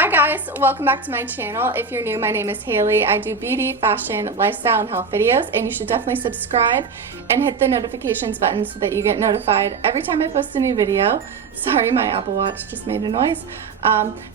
Hi guys, welcome back to my channel. If you're new, my name is Haley. I do beauty, fashion, lifestyle, and health videos, and you should definitely subscribe and hit the notifications button so that you get notified every time I post a new video. Sorry, my Apple Watch just made a noise.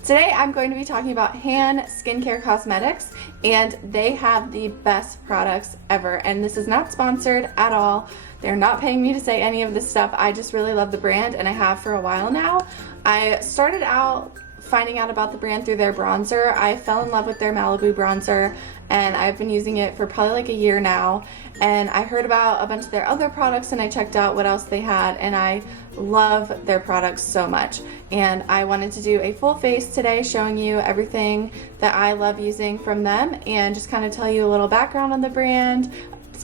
Today I'm going to be talking about Han Skincare Cosmetics, and they have the best products ever, and this is not sponsored at all. They're not paying me to say any of this stuff. I just really love the brand, and I have for a while now. I started out finding out about the brand through their bronzer. I fell in love with their Malibu bronzer, and I've been using it for probably like a year now, and I heard about a bunch of their other products and I checked out what else they had, and I love their products so much. And I wanted to do a full face today showing you everything that I love using from them and just kind of tell you a little background on the brand,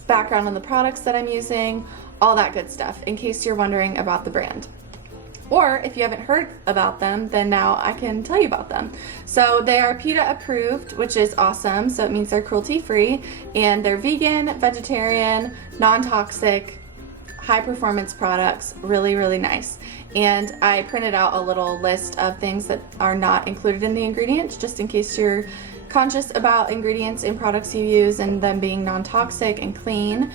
background on the products that I'm using, all that good stuff in case you're wondering about the brand. Or if you haven't heard about them, then now I can tell you about them. So they are PETA approved, which is awesome. So it means they're cruelty free, and they're vegan, vegetarian, non-toxic, high performance products. Really, really nice. And I printed out a little list of things that are not included in the ingredients, just in case you're conscious about ingredients in products you use and them being non-toxic and clean.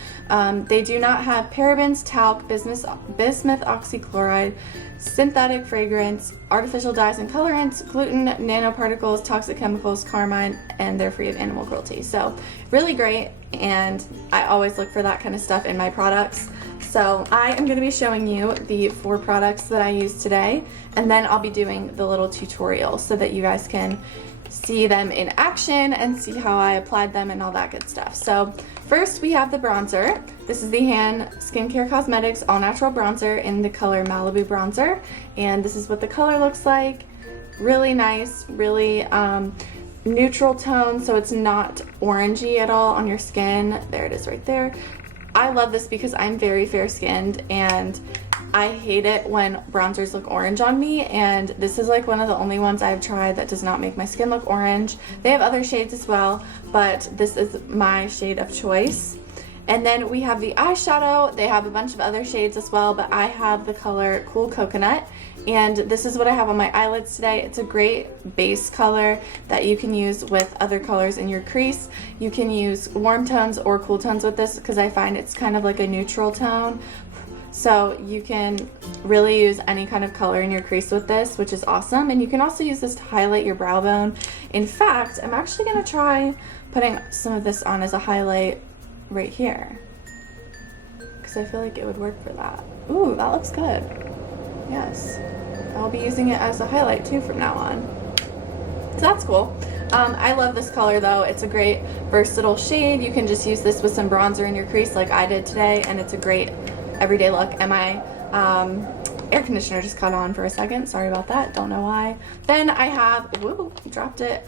They do not have parabens, talc, bismuth oxychloride, synthetic fragrance, artificial dyes and colorants, gluten, nanoparticles, toxic chemicals, carmine, and they're free of animal cruelty. So really great, and I always look for that kind of stuff in my products. So I am going to be showing you the 4 products that I use today, and then I'll be doing the little tutorial so that you guys can see them in action and see how I applied them and all that good stuff. So first we have the bronzer. This is the Han Skincare Cosmetics All Natural Bronzer in the color Malibu Bronzer, and this is what the color looks like. Really nice, really neutral tone, so it's not orangey at all on your skin. There it is right there. I love this because I'm very fair skinned and I hate it when bronzers look orange on me, and this is like one of the only ones I've tried that does not make my skin look orange. They have other shades as well, but this is my shade of choice. And then we have the eyeshadow. They have a bunch of other shades as well, but I have the color Cool Coconut, and this is what I have on my eyelids today. It's a great base color that you can use with other colors in your crease. You can use warm tones or cool tones with this because I find it's kind of like a neutral tone. So you can really use any kind of color in your crease with this, which is awesome. And you can also use this to highlight your brow bone. In fact, I'm actually going to try putting some of this on as a highlight right here, because I feel like it would work for that. Ooh, that looks good. Yes. I'll be using it as a highlight too from now on. So that's cool. I love this color though. It's a great versatile shade. You can just use this with some bronzer in your crease like I did today, and it's a great everyday look. And my air conditioner just caught on for a second. Sorry about that. Don't know why. Then I have, whoa, dropped it.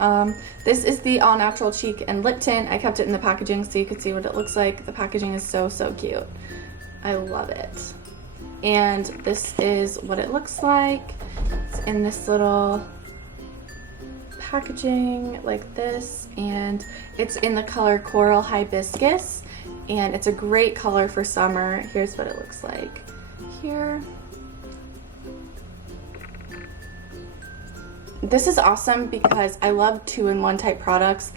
This is the All Natural Cheek and Lip Tint. I kept it in the packaging so you could see what it looks like. The packaging is so, so cute. I love it. And this is what it looks like. It's in this little packaging like this, and it's in the color Coral Hibiscus, and it's a great color for summer. Here's what it looks like here. This is awesome because I love 2-in-1 type products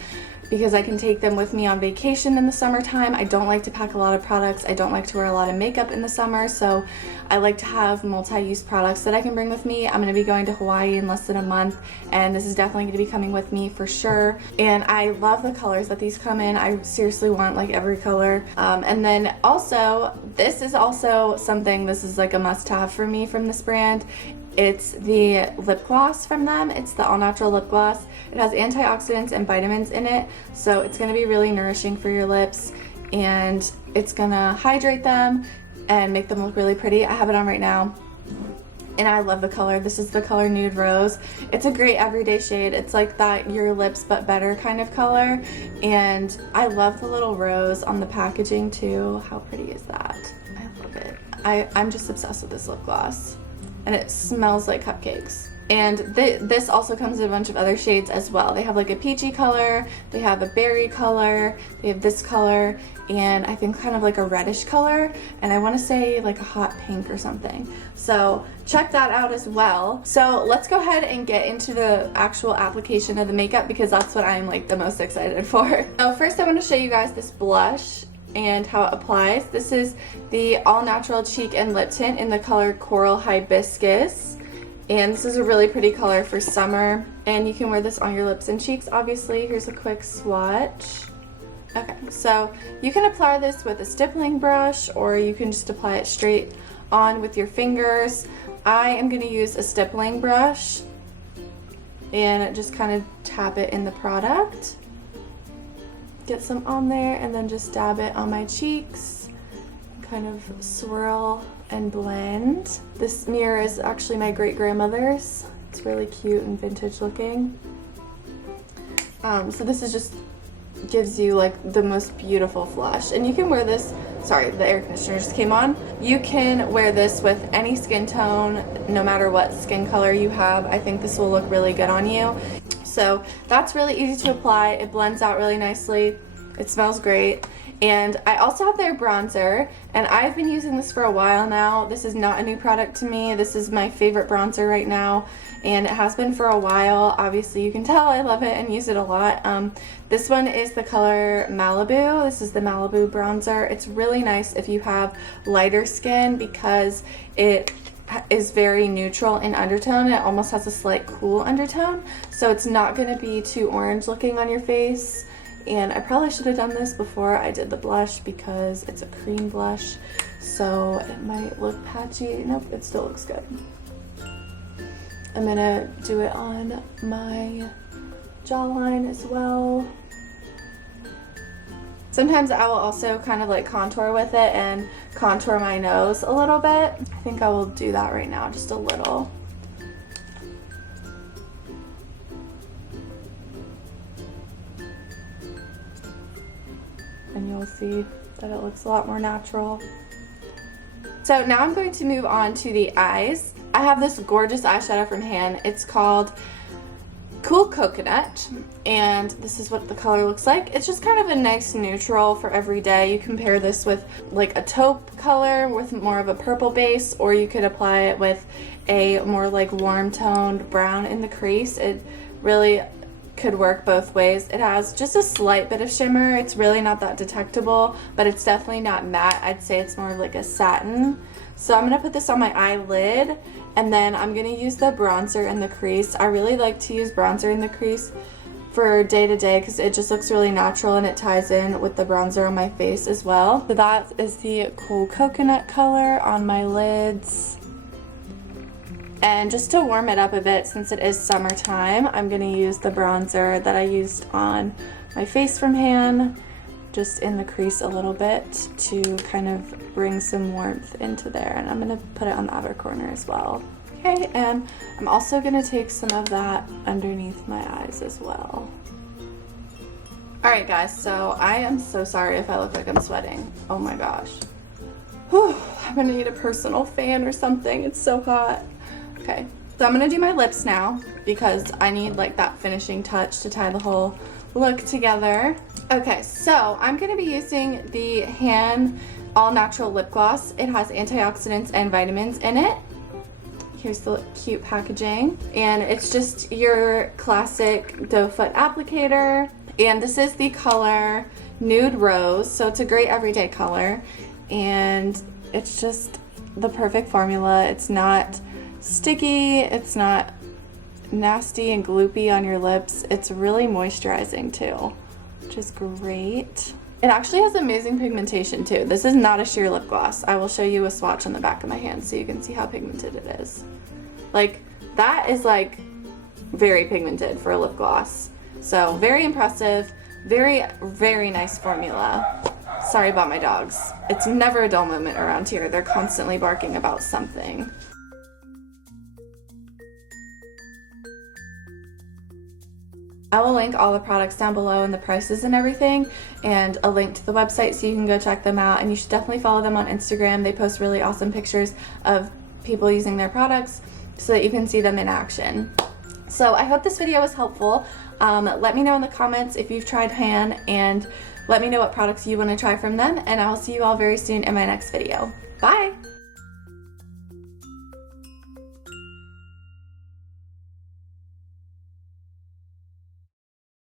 because I can take them with me on vacation in the summertime. I don't like to pack a lot of products. I don't like to wear a lot of makeup in the summer, so I like to have multi-use products that I can bring with me. I'm going to be going to Hawaii in less than a month, and this is definitely going to be coming with me for sure. And I love the colors that these come in. I seriously want like every color. And then also, this is also something, this is like a must-have for me from this brand. It's the lip gloss from them. It's the All Natural Lip Gloss. It has antioxidants and vitamins in it, so it's going to be really nourishing for your lips, and it's going to hydrate them and make them look really pretty. I have it on right now, and I love the color. This is the color Nude Rose. It's a great everyday shade. It's like that Your Lips But Better kind of color, and I love the little rose on the packaging too. How pretty is that? I love it. I'm just obsessed with this lip gloss. And it smells like cupcakes. And this also comes in a bunch of other shades as well. They have like a peachy color, they have a berry color, they have this color, and I think kind of like a reddish color, and I want to say like a hot pink or something. So check that out as well. So let's go ahead and get into the actual application of the makeup, because that's what I'm like the most excited for. So first I want to show you guys this blush and how it applies. This is the All Natural Cheek and Lip Tint in the color Coral Hibiscus. And this is a really pretty color for summer, and you can wear this on your lips and cheeks, obviously. Here's a quick swatch. Okay, so you can apply this with a stippling brush, or you can just apply it straight on with your fingers. I am going to use a stippling brush and just kind of tap it in the product. Get some on there and then just dab it on my cheeks. Kind of swirl and blend. This mirror is actually my great-grandmother's. It's really cute and vintage looking. So this is just gives you like the most beautiful flush, and you can wear this, sorry, the air conditioner just came on. You can wear this with any skin tone, no matter what skin color you have. I think this will look really good on you. So that's really easy to apply. It blends out really nicely. It smells great. And I also have their bronzer, and I've been using this for a while now. This is not a new product to me. This is my favorite bronzer right now, and it has been for a while. Obviously you can tell I love it and use it a lot. This one is the color Malibu. This is the Malibu bronzer. It's really nice if you have lighter skin, because it is very neutral in undertone. It almost has a slight cool undertone, so it's not going to be too orange looking on your face. And I probably should have done this before I did the blush, because it's a cream blush, so it might look patchy. Nope, it still looks good. I'm gonna do it on my jawline as well. Sometimes I will also kind of like contour with it and contour my nose a little bit. I think I will do that right now, just a little. And you'll see that it looks a lot more natural. So now I'm going to move on to the eyes. I have this gorgeous eyeshadow from Han. It's called Cool Coconut, and this is what the color looks like. It's just kind of a nice neutral for every day. You can pair this with like a taupe color with more of a purple base, or you could apply it with a more like warm toned brown in the crease. It really could work both ways. It has just a slight bit of shimmer. It's really not that detectable, but it's definitely not matte. I'd say it's more like a satin. So I'm gonna put this on my eyelid, and then I'm gonna use the bronzer in the crease. I really like to use bronzer in the crease for day to day, because it just looks really natural and it ties in with the bronzer on my face as well. So that is the Cool Coconut color on my lids. And just to warm it up a bit, since it is summertime, I'm going to use the bronzer that I used on my face from Han, just in the crease a little bit to kind of bring some warmth into there. And I'm going to put it on the outer corner as well. Okay, and I'm also going to take some of that underneath my eyes as well. Alright guys, so I am so sorry if I look like I'm sweating. Oh my gosh. Whew, I'm going to need a personal fan or something. It's so hot. Okay, so I'm gonna do my lips now, because I need like that finishing touch to tie the whole look together. Okay, so I'm gonna be using the Han All Natural Lip Gloss. It has antioxidants and vitamins in it. Here's the cute packaging, and it's just your classic doe foot applicator. And this is the color Nude Rose, so it's a great everyday color, and it's just the perfect formula. It's not sticky, it's not nasty and gloopy on your lips. It's really moisturizing too, which is great. It actually has amazing pigmentation too. This is not a sheer lip gloss. I will show you a swatch on the back of my hand so you can see how pigmented it is. Like, that is like very pigmented for a lip gloss. So very impressive, very, very nice formula. Sorry about my dogs. It's never a dull moment around here. They're constantly barking about something. I will link all the products down below and the prices and everything, and a link to the website so you can go check them out. And you should definitely follow them on Instagram. They post really awesome pictures of people using their products, so that you can see them in action. So I hope this video was helpful. Let me know in the comments if you've tried Han, and let me know what products you want to try from them, and I'll see you all very soon in my next video. Bye!